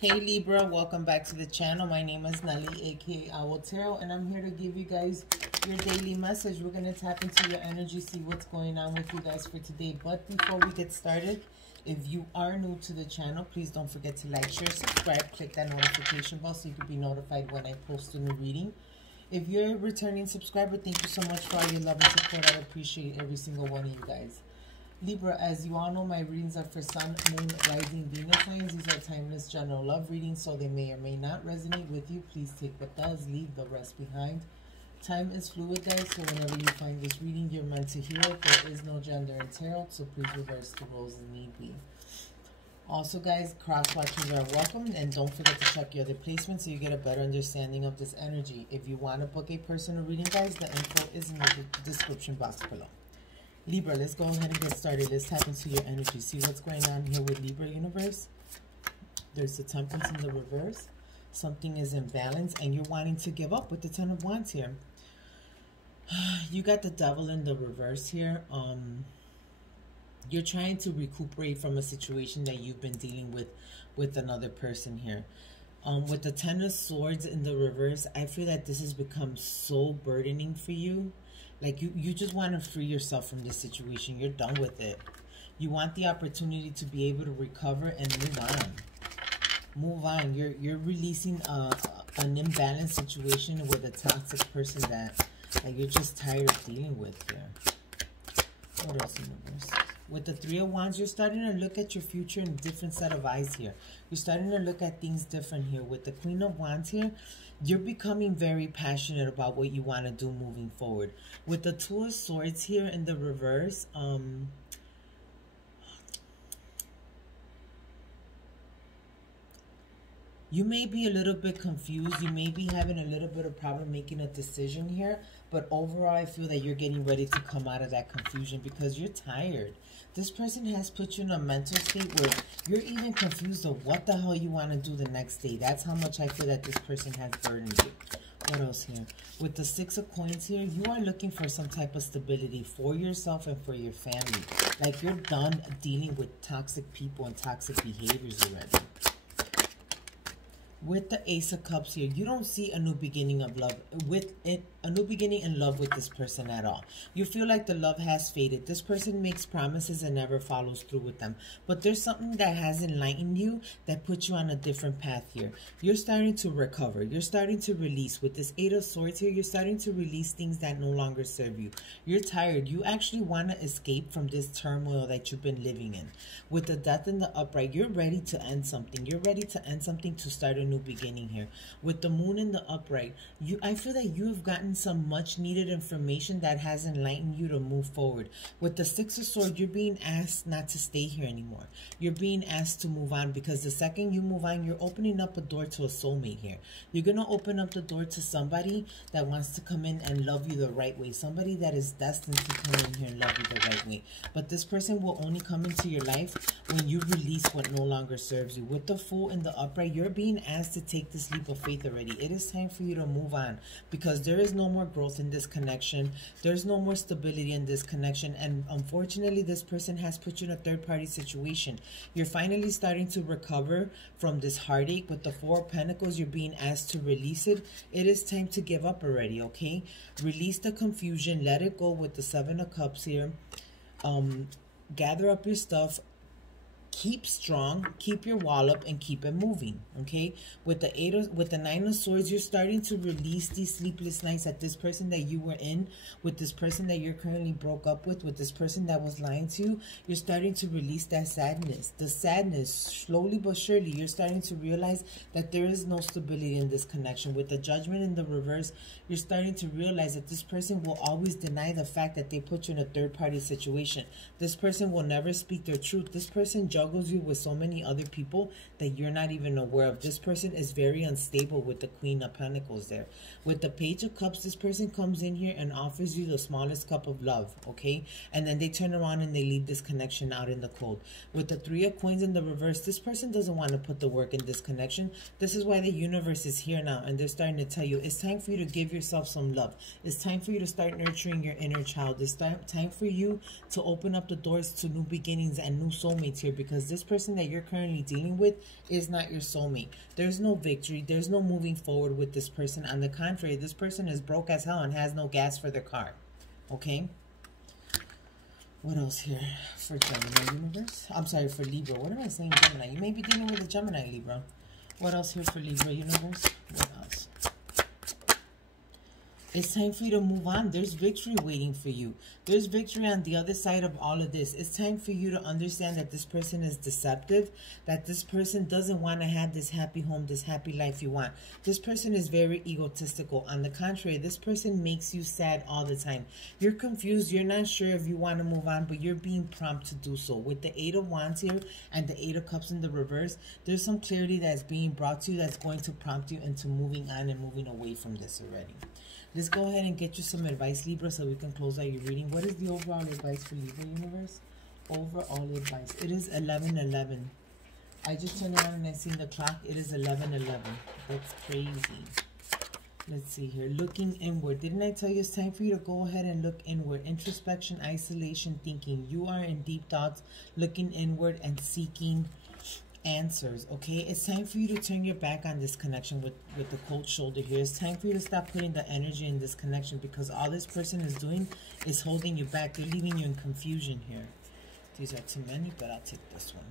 Hey Libra, welcome back to the channel. My name is Nelly, aka Owl Tarot, and I'm here to give you guys your daily message. We're going to tap into your energy, see what's going on with you guys for today. But before we get started, if you are new to the channel, please don't forget to like, share, subscribe, click that notification bell so you can be notified when I post a new reading. If you're a returning subscriber, thank you so much for all your love and support. I appreciate every single one of you guys. Libra, as you all know, my readings are for Sun, Moon, Rising, Venus signs. These are timeless general love readings, so they may or may not resonate with you. Please take what does, leave the rest behind. Time is fluid, guys, so whenever you find this reading, you're meant to hear it. There is no gender in tarot, so please reverse the roles as need be. Also, guys, cross watchers are welcome, and don't forget to check your other placements so you get a better understanding of this energy. If you want to book a personal reading, guys, the info is in the description box below. Libra, let's go ahead and get started. Let's tap into your energy. See what's going on here with Libra universe. There's the Temperance in the reverse. Something is in balance and you're wanting to give up with the Ten of Wands here. You got the Devil in the reverse here. You're trying to recuperate from a situation that you've been dealing with another person here. With the Ten of Swords in the reverse, I feel that this has become so burdening for you. Like you just want to free yourself from this situation. You're done with it. You want the opportunity to be able to recover and move on. Move on. You're releasing an imbalanced situation with a toxic person that you're just tired of dealing with here. What else in the reverse? With the Three of Wands, you're starting to look at your future in a different set of eyes here. You're starting to look at things different here. With the Queen of Wands here, you're becoming very passionate about what you want to do moving forward. With the Two of Swords here in the reverse, you may be a little bit confused. You may be having a little bit of problem making a decision here. But overall, I feel that you're getting ready to come out of that confusion because you're tired. This person has put you in a mental state where you're even confused of what the hell you want to do the next day. That's how much I feel that this person has burdened you. What else here? With the Six of Coins here, you are looking for some type of stability for yourself and for your family. Like you're done dealing with toxic people and toxic behaviors already. With the Ace of Cups here, you don't see a new beginning of love a new beginning in love with this person at all. You feel like the love has faded. This person makes promises and never follows through with them. But there's something that has enlightened you that puts you on a different path here. You're starting to recover. You're starting to release. With this Eight of Swords here, you're starting to release things that no longer serve you. You're tired. You actually want to escape from this turmoil that you've been living in. With the Death in the upright, you're ready to end something. You're ready to end something to start a new beginning here. With the Moon in the upright, I feel that you have gotten some much needed information that has enlightened you to move forward. With the Six of Swords, you're being asked not to stay here anymore. You're being asked to move on because the second you move on, you're opening up a door to a soulmate here. You're going to open up the door to somebody that wants to come in and love you the right way. Somebody that is destined to come in here and love you the right way. But this person will only come into your life when you release what no longer serves you. With the Fool in the upright, you're being asked to take this leap of faith already. It is time for you to move on because there is no more growth in this connection. There's no more stability in this connection, and unfortunately this person has put you in a third-party situation. You're finally starting to recover from this heartache. With the Four of Pentacles, you're being asked to release it. It is time to give up already, okay? Release the confusion, let it go. With the Seven of Cups here, gather up your stuff. Keep strong, keep your wall up, and keep it moving, okay? With the Nine of Swords, you're starting to release these sleepless nights at this person that you were in, with this person that you're currently broke up with this person that was lying to you. You're starting to release that sadness. The sadness, slowly but surely, you're starting to realize that there is no stability in this connection. With the Judgment in the reverse, you're starting to realize that this person will always deny the fact that they put you in a third-party situation. This person will never speak their truth. This person juggles you with so many other people that you're not even aware of. This person is very unstable with the Queen of Pentacles there. With the Page of Cups, this person comes in here and offers you the smallest cup of love, okay? And then they turn around and they leave this connection out in the cold. With the Three of Coins in the reverse, this person doesn't want to put the work in this connection. This is why the universe is here now, and they're starting to tell you it's time for you to give yourself some love. It's time for you to start nurturing your inner child. It's time for you to open up the doors to new beginnings and new soulmates here, because because this person that you're currently dealing with is not your soulmate. There's no victory. There's no moving forward with this person. On the contrary, this person is broke as hell and has no gas for their car. Okay? What else here for Gemini universe? I'm sorry, for Libra. What am I saying, Gemini? You may be dealing with a Gemini, Libra. What else here for Libra universe? What else? It's time for you to move on. There's victory waiting for you. There's victory on the other side of all of this. It's time for you to understand that this person is deceptive, that this person doesn't want to have this happy home, this happy life you want. This person is very egotistical. On the contrary, this person makes you sad all the time. You're confused. You're not sure if you want to move on, but you're being prompted to do so. With the Eight of Wands here and the Eight of Cups in the reverse, there's some clarity that's being brought to you that's going to prompt you into moving on and moving away from this already. Let's go ahead and get you some advice, Libra, so we can close out your reading. What is the overall advice for Libra universe? Overall advice. It is 11:11. I just turned around and I seen the clock. It is 11:11. That's crazy. Let's see here. Looking inward. Didn't I tell you it's time for you to go ahead and look inward? Introspection, isolation, thinking. You are in deep thoughts, looking inward and seeking answers. Okay, it's time for you to turn your back on this connection with the cold shoulder here. It's time for you to stop putting the energy in this connection, because all this person is doing is holding you back. They're leaving you in confusion here. These are too many, but I'll take this one.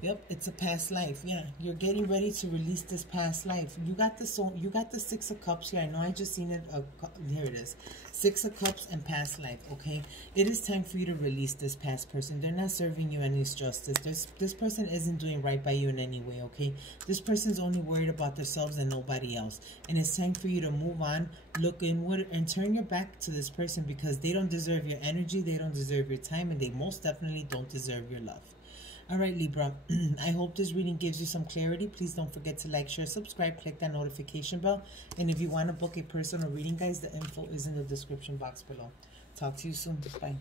Yep, it's a past life. Yeah, you're getting ready to release this past life. You got the Six of Cups here. I know I just seen it. Here it is. Six of Cups and past life. Okay, it is time for you to release this past person. They're not serving you any justice. This person isn't doing right by you in any way. Okay, this person's only worried about themselves and nobody else. And it's time for you to move on, look inward, and turn your back to this person, because they don't deserve your energy. They don't deserve your time, and they most definitely don't deserve your love. All right, Libra, I hope this reading gives you some clarity. Please don't forget to like, share, subscribe, click that notification bell. And if you want to book a personal reading, guys, the info is in the description box below. Talk to you soon. Bye.